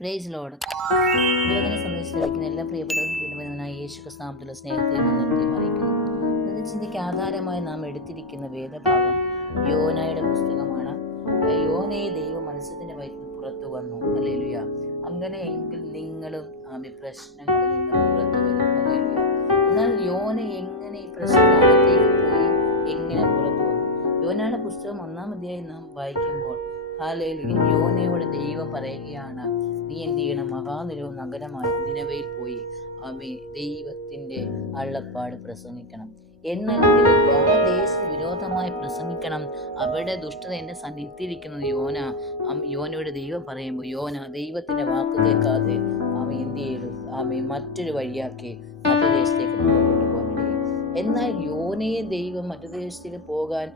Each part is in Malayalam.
പ്രേസ് ലോഡ് ദൈവത്തിനെ സന്ദേശിച്ചിരിക്കുന്ന എല്ലാ പ്രിയപ്പെട്ടവർക്കും വീണ്ടും യേശു ക്രിസ്താമത്തിലുള്ള സ്നേഹത്തെയും വന്ദനത്തെയും അറിയിക്കുന്നു. ഇന്നത്തെ ചിന്തയ്ക്ക് ആധാരമായി നാം എടുത്തിരിക്കുന്ന വേദഭാഗം യോനയുടെ പുസ്തകമാണ്. യോനയെ ദൈവം മത്സ്യത്തിന്റെ വയറ്റിൽ പുറത്തു വന്നു. അല്ലേലുയ അങ്ങനെയെങ്കിൽ നിങ്ങളും ആമി പ്രശ്നങ്ങളിൽ നിന്ന് പുറത്തു വരും. ഹല്ലേലൂയ. എന്നാൽ യോന എങ്ങനെ ഈ പ്രശ്നത്തിലേക്ക് പോയി? എങ്ങനെ പുറത്തു വന്നു? യോനയുടെ പുസ്തകം ഒന്നാം അധ്യായം നാം വായിക്കുമ്പോൾ ഹാലയിലൂയ യോനയോട് ദൈവം പറയുകയാണ് നീ എന്ത് ചെയ്യണം? മഹാനിരവ് നഗരമായ നിലവയിൽ പോയി ആമേ ദൈവത്തിന്റെ അള്ളപ്പാട് പ്രസംഗിക്കണം. എന്നാൽ ദേശത്തിന് വിരോധമായി പ്രസംഗിക്കണം. അവിടെ ദുഷ്ടത എന്നെ സന്നിധിയിരിക്കുന്നത് യോന യോനയുടെ ദൈവം പറയുമ്പോൾ യോന ദൈവത്തിന്റെ വാക്ക് കേൾക്കാതെ ആമ എന്ത് ചെയ്തു ആമ മറ്റൊരു വഴിയാക്കി മറ്റു ദേശത്തേക്ക് എന്നാൽ യോനയെ ദൈവം മറ്റു ദേശത്തേക്ക് പോകാൻ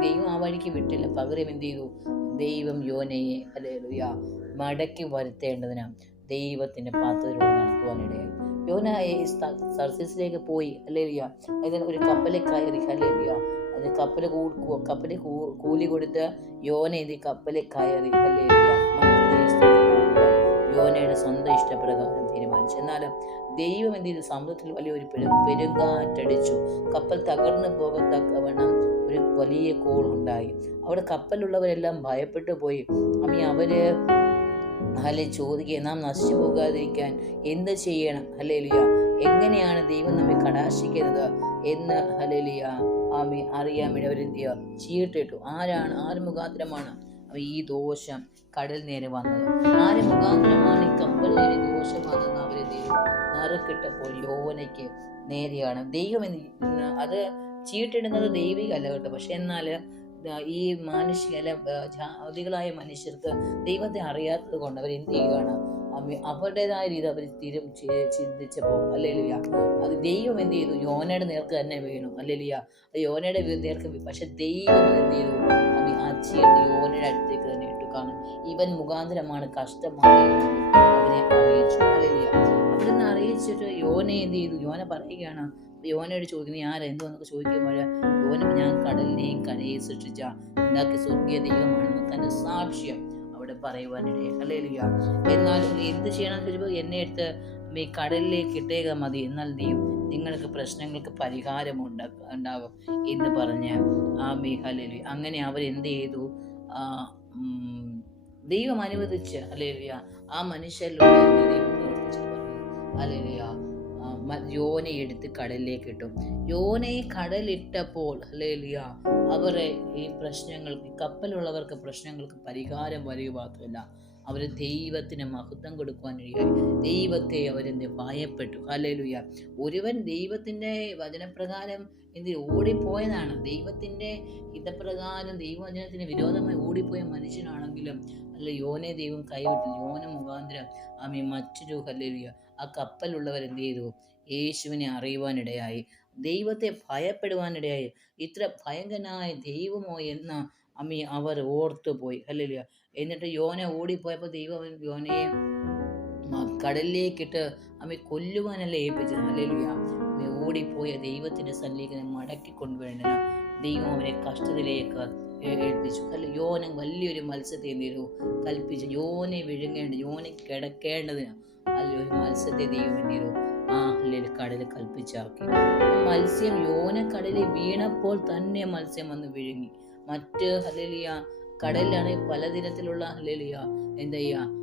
ദൈവം ആ വഴിക്ക് വിട്ടില്ല. പകരം എന്ത് ചെയ്തു? ദൈവം യോനയെ അലേലുയ മടക്കി വരുത്തേണ്ടതിന് ദൈവത്തിന്റെ പാത്രത്തിലൂടെ നടത്തുവാനിടയായി യോന സർസീസിലേക്ക് പോയി ഹല്ലേലൂയ. അതിന് ഒരു കപ്പലിൽ കയറി ഹല്ലേലൂയ. അത് കപ്പൽ കപ്പൽ കൂലി കൊടുത്ത് യോന ഇത് കപ്പലിൽ കയറി പോകുവാൻ യോനയുടെ സ്വന്തം ഇഷ്ടപ്രകാരം തീരുമാനിച്ചു. എന്നാൽ ദൈവം എന്ത് ചെയ്തു? സമുദ്രത്തിൽ വലിയൊരു പെരു പെരുങ്കാറ്റടിച്ചു. കപ്പൽ തകർന്നു പോകത്തക്കവണ്ണം ഒരു വലിയ കോൾ ഉണ്ടായി. അവിടെ കപ്പലുള്ളവരെല്ലാം ഭയപ്പെട്ടു പോയി. അമ്മി അവർ അല്ലെ ചോദിക്കുക നാം നശിച്ചു പോകാതിരിക്കാൻ എന്ത് ചെയ്യണം? ഹല്ലേലിയ. എങ്ങനെയാണ് ദൈവം നമ്മെ കടാശിക്കുന്നത് എന്ന് ഹലേലിയ ആമി അറിയാൻ വേണ്ടി അവരെന്ത് ചെയ്യുക ചീട്ടിട്ടു. ആരാണ്? ആര് മുഖാന്തരമാണ്? ഈ ദോഷം കടൽ നേരെ വന്നത്. ആര് മുഖാന്തരമാണ് ഈ കപ്പൽ നേരെ ദോഷം വന്നത് അവരെന്ത് ചെയ്തു നറുക്കിട്ടപ്പോൾ യോനയ്ക്ക് നേരെയാണ്. ദൈവം അത് ചീട്ടിടുന്നത് ദൈവികല്ല കേട്ടോ. പക്ഷെ എന്നാൽ ഈ മാനുഷിക അല്ല ജാതികളായ മനുഷ്യർക്ക് ദൈവത്തെ അറിയാത്തത് കൊണ്ട് അവർ എന്ത് ചെയ്യുകയാണ് അവ- അവരുടേതായ രീതി അവർ തിരും ചിന്തിച്ചപ്പോൾ അല്ലേലിയ അത് ദൈവം എന്ത് ചെയ്തു? യോനയുടെ നേർക്ക് തന്നെ വീണു. അല്ലേലിയ അത് യോനയുടെ നേർക്ക് പക്ഷെ ദൈവം എന്ത് ചെയ്തു? ചീട്ട് യോനയുടെ അടുത്തേക്ക് തന്നെ ഇട്ടു. കാരണം ഇവൻ മുഖാന്തരമാണ് കഷ്ടമായി അവനെ അറിയിച്ചു. അല്ലേലുയ അവരെന്ന് അറിയിച്ചിട്ട് യോനെ എന്ത് ചെയ്തു? യോന പറയുകയാണ് യോനയോട് ചോദിക്കുന്നത് ഞാൻ എന്തോന്നൊക്കെ ചോദിക്കുമ്പോൾ യോന ഞാൻ കടലിനെയും കരയെയും സൃഷ്ടിച്ച ഉണ്ടാക്കിയ സ്വർഗീയ ദൈവമാണെന്ന് തന്നെ സാക്ഷ്യം അവിടെ പറയുവാനിടയെ. എന്നാലും എന്നാൽ എന്ത് ചെയ്യണമെന്ന് ചോദിച്ചപ്പോൾ എന്നെ എടുത്ത് ഈ കടലിലേക്ക് ഇട്ടേക മതി. എന്നാൽ നീ നിങ്ങൾക്ക് പ്രശ്നങ്ങൾക്ക് പരിഹാരം ഉണ്ടാ- ഉണ്ടാകും എന്ന് പറഞ്ഞ്. ആ മീ ഹലേലു അങ്ങനെ അവർ എന്ത് ചെയ്തു? ദൈവം അനുവദിച്ച് അല്ലേലുയ ആ മനുഷ്യരിലൂടെ? ദൈവം പ്രവർത്തിച്ചു അല്ലേലുയ മ- എടുത്ത് കടലിലേക്ക് ഇട്ടു യോനയെ കടലിട്ടപ്പോൾ ഹല്ലേലൂയ അവരെ ഈ പ്രശ്നങ്ങൾക്ക് കപ്പലുള്ളവർക്ക് പ്രശ്നങ്ങൾക്ക് പരിഹാരം വരിക മാത്രമല്ല അവർ ദൈവത്തിന് മഹത്വം കൊടുക്കുവാൻ കഴിയും ദൈവത്തെ അവരെന്ത് ഭയപ്പെട്ടു. ഹല്ലേലൂയ. ഒരുവൻ ദൈവത്തിന്റെ വചനപ്രകാരം എന്ത് ഓടിപ്പോയതാണ്. ദൈവത്തിന്റെ ഹിതപ്രകാരം ദൈവവചനത്തിന് വിരോധമായി ഓടിപ്പോയ മനുഷ്യനാണെങ്കിലും അല്ല യോനെ ദൈവം കൈവിട്ടു. യോന മുഖാന്തരം. ആമി മറ്റൊരു ഹല്ലേലൂയ ആ കപ്പലുള്ളവരെന്ത് ചെയ്തു? യേശുവിനെ അറിയുവാനിടയായി. ദൈവത്തെ ഭയപ്പെടുവാനിടയായി. ഇത്ര ഭയങ്കരനായ ദൈവമോ എന്ന അമ്മി അവർ ഓർത്തുപോയി. അല്ലല്ല എന്നിട്ട് യോന ഓടിപ്പോയപ്പോൾ ദൈവം യോനയെ കടലിലേക്കിട്ട് അമ്മ കൊല്ലുവാനല്ലേ ഏൽപ്പിച്ചത്. അല്ലല്ല ഓടിപ്പോയ ദൈവത്തിന്റെ സന്നിധിനെ മടക്കി കൊണ്ടുവരേണ്ടത് ദൈവം അവനെ കഷ്ടത്തിലേക്ക് ഏ- ഏൽപ്പിച്ചു. അല്ല യോന വലിയൊരു മത്സ്യത്തെ എന്ത് ചെയ്തു? കൽപ്പിച്ചു. യോനെ വിഴുങ്ങേണ്ട യോനെ കിടക്കേണ്ടതിന് അല്ല ഒരു മത്സ്യത്തെ ദൈവം എന്ത് ചെയ്തു ആ അല്ലെങ്കിൽ കടൽ കൽപ്പിച്ചാക്കി. മത്സ്യം യോനക്കടലിൽ കടലിൽ വീണപ്പോൾ തന്നെ മത്സ്യം വന്ന് വിഴുങ്ങി. മറ്റ് ഹലേലിയ പല പലതരത്തിലുള്ള ഹലേലിയ എന്താ ചെയ്യുക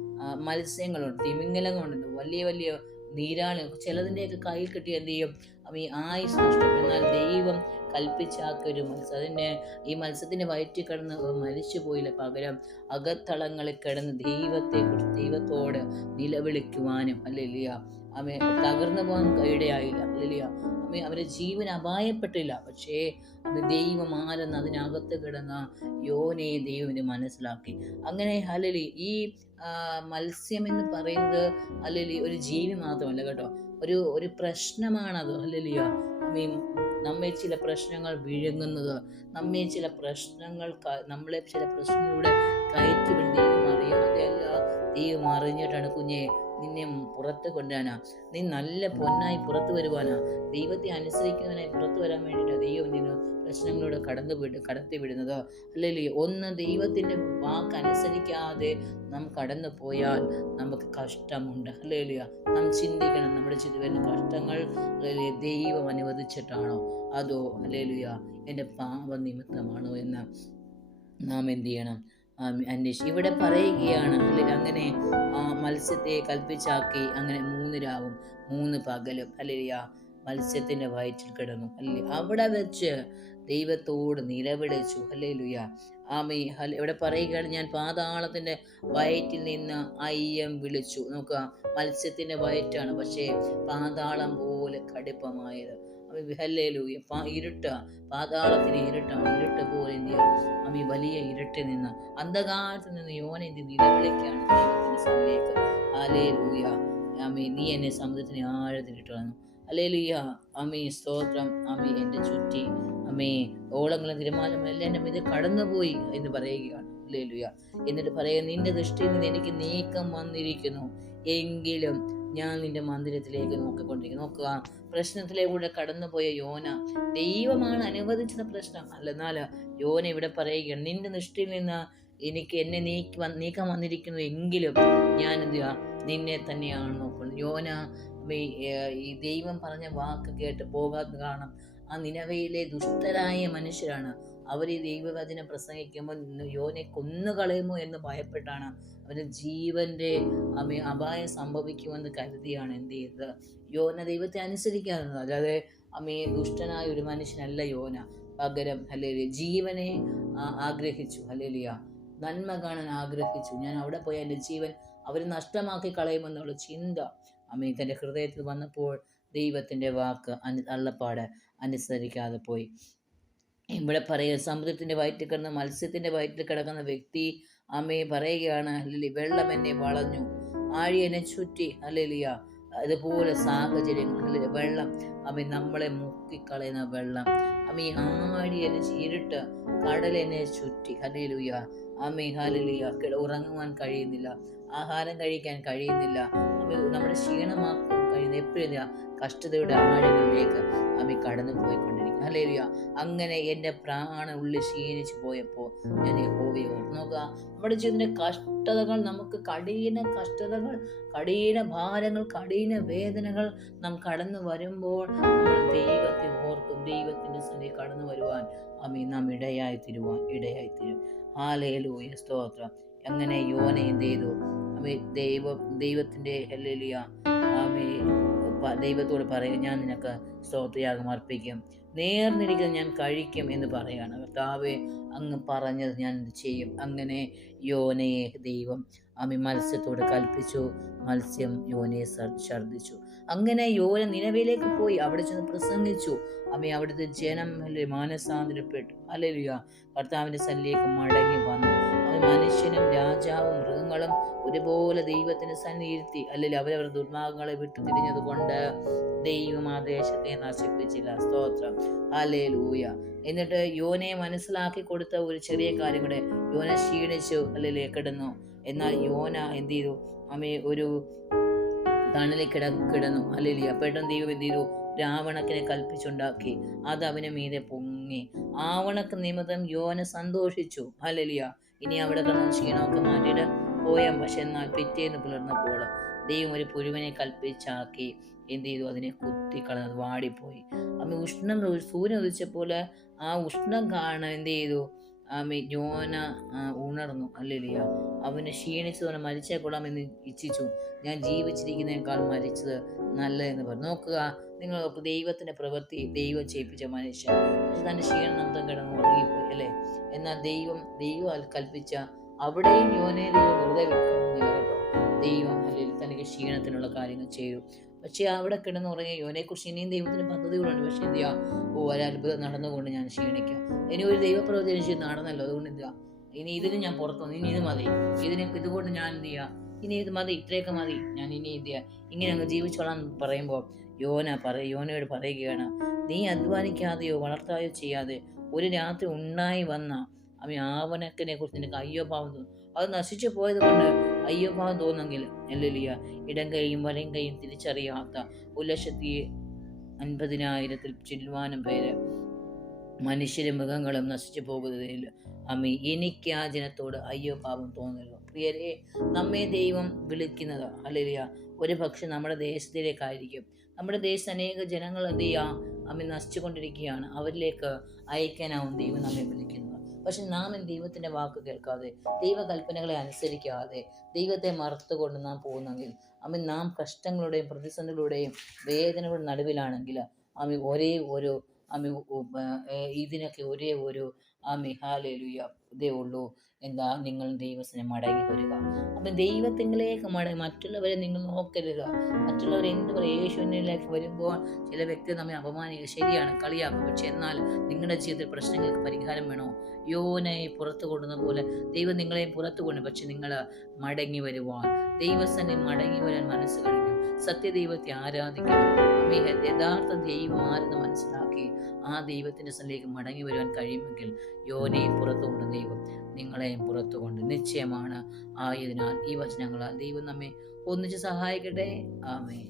മത്സ്യങ്ങളുണ്ട് തിമിംഗലങ്ങളുണ്ട് വലിയ വലിയ നീരാളി ചിലതിന്റെയൊക്കെ കയ്യിൽ കിട്ടി എന്ത് ചെയ്യും? അപ്പം ഈ ആയുസ് നഷ്ടപ്പെടും എന്നാൽ ദൈവം കൽപ്പിച്ചാക്കിയ ഒരു മത്സ്യം. അതിന്റെ ഈ മത്സ്യത്തിന്റെ വയറ്റിൽ കിടന്ന് മരിച്ചു പോയില്ല പകരം അകത്തളങ്ങളിൽ കിടന്ന് ദൈവത്തെ ദൈവത്തോട് നിലവിളിക്കുവാനും അല്ലേലിയ അവ തകർന്നു പോകാൻ ഇടയായില്ല. അല്ലേലിയ അമ്മ അവരുടെ ജീവൻ അപായപ്പെട്ടില്ല. പക്ഷേ അത് ദൈവം ആരെന്ന് അതിനകത്ത് കിടന്ന യോനെ ദൈവം മനസ്സിലാക്കി. അങ്ങനെ ഹലലി ഈ മത്സ്യം എന്ന് പറയുന്നത് അല്ലലി ഒരു ജീവി മാത്രമല്ല കേട്ടോ. ഒരു ഒരു പ്രശ്നമാണത് അല്ലലിയ മീൻ നമ്മെ ചില പ്രശ്നങ്ങൾ വിഴുങ്ങുന്നത് നമ്മെ ചില പ്രശ്നങ്ങൾ നമ്മളെ ചില പ്രശ്നങ്ങളിലൂടെ കയറ്റി വിടുന്ന ദൈവം അറിയാതെ അല്ല ദൈവം അറിഞ്ഞിട്ടാണ് കുഞ്ഞെ നിന്നെ പുറത്ത് കൊണ്ടുവരാനാ നീ നല്ല പൊന്നായി പുറത്തു വരുവാനാ. ദൈവത്തെ അനുസരിക്കുന്നവനായി പുറത്തു വരാൻ വേണ്ടിയിട്ടാണ് ദൈവം നിന്ന് പ്രശ്നങ്ങളോട് കടന്നു വിട് കടത്തി വിടുന്നത്. അല്ലെങ്കിൽ ഒന്ന് ദൈവത്തിന്റെ വാക്ക് അനുസരിക്കാതെ നാം കടന്നു പോയാൽ നമുക്ക് കഷ്ടമുണ്ട്. അല്ലേലിയ നാം ചിന്തിക്കണം നമ്മുടെ ചുറ്റും വരുന്ന കഷ്ടങ്ങൾ അല്ലെ ദൈവം അനുവദിച്ചിട്ടാണോ? അതോ അല്ലേലുയ എന്റെ പാപനിമിത്തമാണോ എന്ന് നാം എന്ത് ചെയ്യണം? അന്വേഷിച്ച്. ഇവിടെ പറയുകയാണ് അല്ലെങ്കിൽ അങ്ങനെ ആ മത്സ്യത്തെ കൽപ്പിച്ചാക്കി അങ്ങനെ മൂന്ന് രാവും മൂന്ന് പകലും അല്ലെങ്കിൽ ആ മത്സ്യത്തിന്റെ വയറ്റിൽ കിടന്നു. അല്ലെ അവിടെ വെച്ച് ദൈവത്തോട് നിലവിളിച്ചു. അല്ലേ ലുയ ആമി ഹൽ ഇവിടെ പറയുകയാണ് ഞാൻ പാതാളത്തിന്റെ വയറ്റിൽ നിന്ന് അയ്യം വിളിച്ചു. നോക്കുക മത്സ്യത്തിന്റെ വയറ്റാണ് പക്ഷേ പാതാളം പോലെ കടുപ്പമായത്. ഹല്ലേലൂയ. ഇരുട്ട. പാതാളത്തിന് ഇരുട്ടാണ്. ഇരുട്ട് പോലെ എന്ത് വലിയ ഇരുട്ടിൽ നിന്ന് അന്ധകാരത്തിൽ നിന്ന് യോനെ നിലവിളിക്കാണ് ദൈവത്തിന്റെ സമയത്ത് അലേ ലൂയ നീ എന്നെ സമുദ്രത്തിന് ആഴത്തിൽ വന്നു അലേ ലൂയ അമ്മേ സ്തോത്രം. അമ്മേ എന്റെ ചുറ്റി. അമ്മേ ഓളങ്ങളും തിരുമാലം എല്ലാം എന്റെ ഇത് കടന്നുപോയി എന്ന് പറയുകയാണ്. അലേ ലൂയ എന്നിട്ട് പറയുക നിന്റെ ദൃഷ്ടിയിൽ നിന്ന് എനിക്ക് നീക്കം വന്നിരിക്കുന്നു. എങ്കിലും ഞാൻ നിന്റെ മന്ദിരത്തിലേക്ക് നോക്കിക്കൊണ്ടിരിക്കും നോക്കുക പ്രശ്നത്തിലേക്കൂടെ കടന്നുപോയ യോന ദൈവമാണ് അനുവദിച്ചത് പ്രശ്നം. അല്ലെന്നാൽ യോന ഇവിടെ പറയുകയാണ് നിന്റെ ദൃഷ്ടിയിൽ നിന്ന് എനിക്ക് എന്നെ നീക്കി വന്ന് നീക്കം വന്നിരിക്കുന്നു എങ്കിലും ഞാൻ എന്ത് നിന്നെ തന്നെയാണ് നോക്കുന്നത്. യോന ഈ ദൈവം പറഞ്ഞ വാക്ക് കേട്ട് പോകാത്ത കാരണം ആ നിലവയിലെ ദുഷ്ടരായ മനുഷ്യരാണ്. അവർ ഈ ദൈവവചനം പ്രസംഗിക്കുമ്പോൾ യോനെ കൊന്നുകളയുമോ എന്ന് ഭയപ്പെട്ടാണ് അവന് ജീവന്റെ അപായം സംഭവിക്കുമെന്ന് കരുതിയാണ് എന്ത് ചെയ്തത്? യോന ദൈവത്തെ അനുസരിക്കാറുണ്ട്. അല്ലാതെ അമ്മയെ ദുഷ്ടനായ ഒരു മനുഷ്യനല്ല യോന. പകരം ഹലേലിയ ജീവനെ ആഗ്രഹിച്ചു. ഹലേലിയ നന്മ കാണാൻ ആഗ്രഹിച്ചു. ഞാൻ അവിടെ പോയി എന്റെ ജീവൻ അവർ നഷ്ടമാക്കി കളയുമെന്നുള്ള ചിന്ത അമ്മ തന്റെ ഹൃദയത്തിൽ വന്നപ്പോൾ ദൈവത്തിന്റെ വാക്ക് അനു അള്ളപ്പാട് അനുസരിക്കാതെ പോയി. ഇവിടെ പറയുക സമുദ്രത്തിന്റെ വയറ്റിൽ കിടന്ന മത്സ്യത്തിന്റെ വയറ്റിൽ കിടക്കുന്ന വ്യക്തി അമ്മയെ പറയുകയാണ് അല്ലലി വെള്ളം എന്നെ വളഞ്ഞു. ആഴി എന്നെ ചുറ്റി അല്ലലിയ അതുപോലെ സാഹചര്യങ്ങൾ വെള്ളം. അമ്മ നമ്മളെ മുക്കിക്കളയുന്ന വെള്ളം. അമ്മ ആഴി എന്നെ ചീരിട്ട് കടലിനെ ചുറ്റി ഹലേലുയ അമ്മ ഹലിയ ഉറങ്ങുവാൻ കഴിയുന്നില്ല. ആഹാരം കഴിക്കാൻ കഴിയുന്നില്ല. അമ്മ നമ്മുടെ ക്ഷീണമാക്കാൻ കഴിയുന്ന എപ്പോഴും കഷ്ടതയുടെ ആഴങ്ങളിലേക്ക് അമ്മ കടന്നു പോയിക്കൊണ്ടിരിക്കും ഹലേലുയ അങ്ങനെ എന്റെ പ്രാണ ഉള്ളിൽ ക്ഷീണിച്ചു പോയപ്പോൾ ഞാൻ യഹോവയെ ഓർത്തു നോക്കുക. നമ്മുടെ ജീവിതത്തിന്റെ കഷ്ടതകൾ നമുക്ക് കഠിന കഷ്ടതകൾ കഠിന ഭാരങ്ങൾ കഠിന വേദനകൾ നാം കടന്നു വരുമ്പോൾ നമ്മൾ ദൈവത്തെ ഓർക്കും. ദൈവത്തിന്റെ സന്ധി കടന്നു വരുവാൻ അമ്മ നാം ഇടയായി തരുവാൻ ഇടയായി തരും. ആലയിലൂയ സ്തോത്രം. അങ്ങനെ യോന എന്ത് ചെയ്തു? അമ്മ ദൈവ ദൈവത്തിന്റെ ഹെല്ലിയ ആമേ ദൈവത്തോട് പറയുക ഞാൻ നിനക്ക് സ്തോത്രയാഗം അർപ്പിക്കും. നേർന്നിരിക്കുന്നത് ഞാൻ കഴിക്കും എന്ന് പറയുകയാണ്. കർത്താവെ അങ്ങ് പറഞ്ഞത് ഞാൻ ചെയ്യും. അങ്ങനെ യോനയെ ദൈവം അമി മത്സ്യത്തോട് കൽപ്പിച്ചു. മത്സ്യം യോനയെ ഛർദ്ദിച്ചു. അങ്ങനെ യോന നിലവിലേക്ക് പോയി. അവിടെ ചെന്ന് പ്രസംഗിച്ചു. അമ്മ അവിടുത്തെ ജനം മാനസാന്തരപ്പെട്ടു. അല്ലേലുയ കർത്താവിന്റെ സല്ലിയേക്ക് മടങ്ങി വന്നു. മനുഷ്യനും രാജാവും മൃഗങ്ങളും ഒരുപോലെ ദൈവത്തിന് സന്നിയിരുത്തി അല്ലെങ്കിൽ അവരവർ ദുർമാർഗങ്ങളെ വിട്ടു തിരിഞ്ഞത് കൊണ്ട് ദൈവം ആ ദേശത്തെ നശിപ്പിച്ചില്ല. സ്തോത്രം. അലേ ലൂയ എന്നിട്ട് യോനയെ മനസ്സിലാക്കി കൊടുത്ത ഒരു ചെറിയ കാര്യം കൂടെ. യോന ക്ഷീണിച്ചു അല്ലെ കിടന്നു. എന്നാൽ യോന എന്ത് ചെയ്തു? അമ്മയെ ഒരു തണലിൽ കിട കിടന്നു. അല്ലെ പെട്ടെന്ന് ദൈവം എന്ത് ചെയ്തു? രാവണക്കിനെ കൽപ്പിച്ചുണ്ടാക്കി. അത് അവന് മീതെ പൊങ്ങി. ആവണക്ക് നിമിത്തം യോന സന്തോഷിച്ചു. അല്ലലിയ ഇനി അവിടെ കിടന്ന ക്ഷീണമൊക്കെ മാറ്റിയിട്ട് പോയാൽ പക്ഷെ എന്നാൽ പിറ്റേന്ന് പുലർന്നപ്പോൾ ദൈവം ഒരു പുഴുവിനെ കൽപ്പിച്ചാക്കി എന്ത് ചെയ്തു? അതിനെ കുത്തി കളഞ്ഞത് വാടിപ്പോയി. അമ്മ ഉഷ്ണം സൂര്യൻ ഉദിച്ചപ്പോൾ ആ ഉഷ്ണം കാണാൻ എന്ത് ചെയ്തു? ആമി ജോന ഉണർന്നു. അല്ലില്ല അവന് ക്ഷീണിച്ചതോടെ മരിച്ചേ എന്ന് ഇച്ഛിച്ചു. ഞാൻ ജീവിച്ചിരിക്കുന്നതിനേക്കാൾ മരിച്ചത് നല്ലതെന്ന് പറഞ്ഞു. നോക്കുക നിങ്ങൾ ദൈവത്തിന്റെ പ്രവൃത്തി ദൈവം ചെയ്യിപ്പിച്ച മനുഷ്യൻ. പക്ഷെ തന്റെ ക്ഷീണം കിടന്ന് ഉറങ്ങിപ്പോയി അല്ലേ? എന്നാൽ ദൈവം ദൈവം കൽപ്പിച്ച അവിടെയും യോനെ ദൈവം വെറുതെ കേട്ടോ. ദൈവം അല്ലെങ്കിൽ തനിക്ക് ക്ഷീണത്തിനുള്ള കാര്യങ്ങൾ ചെയ്തു. പക്ഷേ അവിടെ കിടന്ന് ഉറങ്ങിയ യോനെക്കുറിച്ച് ഇനിയും ദൈവത്തിന് പദ്ധതികളുണ്ട്. പക്ഷെ എന്ത് ചെയ്യാ? ഓ ഒരത്ഭുതം നടന്നുകൊണ്ട് ഞാൻ ക്ഷീണിക്കാം. ഇനി ഒരു ദൈവപ്രവചനം ചെയ്ത് നടന്നല്ലോ. അതുകൊണ്ട് എന്താ ഇനി ഇതിന് ഞാൻ പുറത്തു വന്നു. ഇനി ഇത് മതി. ഇതിന് ഇതുകൊണ്ട് ഞാൻ എന്ത് ചെയ്യാം? ഇനി ഇത് മതി. ഇത്രയൊക്കെ മതി. ഞാൻ ഇനി എന്ത് ചെയ്യാം. ഇങ്ങനെ അങ്ങ് ജീവിച്ചോളാം പറയുമ്പോൾ യോന പറ യോനയോട് പറയുകയാണ്. നീ അധ്വാനിക്കാതെയോ വളർത്തായോ ചെയ്യാതെ ഒരു രാത്രി ഉണ്ടായി വന്ന അമ്മ ആവണക്കിനെ കുറിച്ച് നിനക്ക് അയ്യോ പാവം തോന്നും. അത് നശിച്ചു പോയത് കൊണ്ട് അയ്യോ ഭാവം തോന്നെങ്കിൽ അല്ലലിയ ഇടം കൈയും വലയും കൈയും തിരിച്ചറിയാത്ത ഒരു ലക്ഷത്തി അൻപതിനായിരത്തിൽ ചില്ലുവാനും പേര് മനുഷ്യരും മൃഗങ്ങളും നശിച്ചു പോകുന്നതിൽ അമ്മ എനിക്ക് ആ ജനത്തോട് അയ്യോ പാപം തോന്നരുത്. പ്രിയരെ നമ്മെ ദൈവം വിളിക്കുന്നത് അല്ലെ ഒരു പക്ഷെ നമ്മുടെ ദേശത്തിലേക്കായിരിക്കും. നമ്മുടെ ദേശത്ത് അനേക ജനങ്ങൾ എന്ത് ചെയ്യാം അമ്മ നശിച്ചുകൊണ്ടിരിക്കുകയാണ്. അവരിലേക്ക് അയക്കാനാവും ദൈവം നമ്മെ വിളിക്കുന്നത്. പക്ഷെ നാം ദൈവത്തിന്റെ വാക്ക് കേൾക്കാതെ ദൈവകൽപ്പനകളെ അനുസരിക്കാതെ ദൈവത്തെ മറത്തുകൊണ്ട് നാം പോകുന്നെങ്കിൽ അമ്മ നാം കഷ്ടങ്ങളുടെയും പ്രതിസന്ധികളുടെയും വേദനകളുടെ നടുവിലാണെങ്കിൽ അമ്മ ഒരേ ഒരു അമ്മ ഇതിനൊക്കെ ഒരേ ഒരു ആമി ഹാലേലുയ ഇതേ ഉള്ളൂ. എന്താ? നിങ്ങൾ ദൈവത്തിന് മടങ്ങി വരിക അപ്പം ദൈവത്തിങ്കിലേക്ക് മടങ്ങി മറ്റുള്ളവരെ നിങ്ങൾ നോക്കരുത്. മറ്റുള്ളവർ എന്ത് പറയും? യേശുവിനിലേക്ക് വരുമ്പോൾ ചില വ്യക്തി നമ്മെ അപമാനിക്കുക ശരിയാണ് കളിയാക്കും. പക്ഷെ എന്നാൽ നിങ്ങളുടെ ജീവിതത്തിൽ പ്രശ്നങ്ങൾക്ക് പരിഹാരം വേണോ? യോനയെ പുറത്തു കൊണ്ടുവന്ന പോലെ ദൈവം നിങ്ങളെയും പുറത്തു കൊണ്ടു പക്ഷെ നിങ്ങൾ മടങ്ങി വരുവാൻ ദൈവസനെ മടങ്ങി വരാൻ മനസ്സ് കളിക്കും സത്യദൈവത്തെ ആരാധിക്കണം. യഥാർത്ഥ ദൈവം ആരെന്ന് മനസ്സിലാക്കി ആ ദൈവത്തിന്റെ സ്ഥലത്തേക്ക് മടങ്ങി വരുവാൻ കഴിയുമെങ്കിൽ യോനയും പുറത്തു കൊണ്ട് ദൈവം നിങ്ങളെയും പുറത്തു കൊണ്ട് നിശ്ചയമാണ്. ആയതിനാൽ ഈ വചനങ്ങളാൽ ദൈവം നമ്മെ ഒന്നിച്ച് സഹായിക്കട്ടെ. ആമേ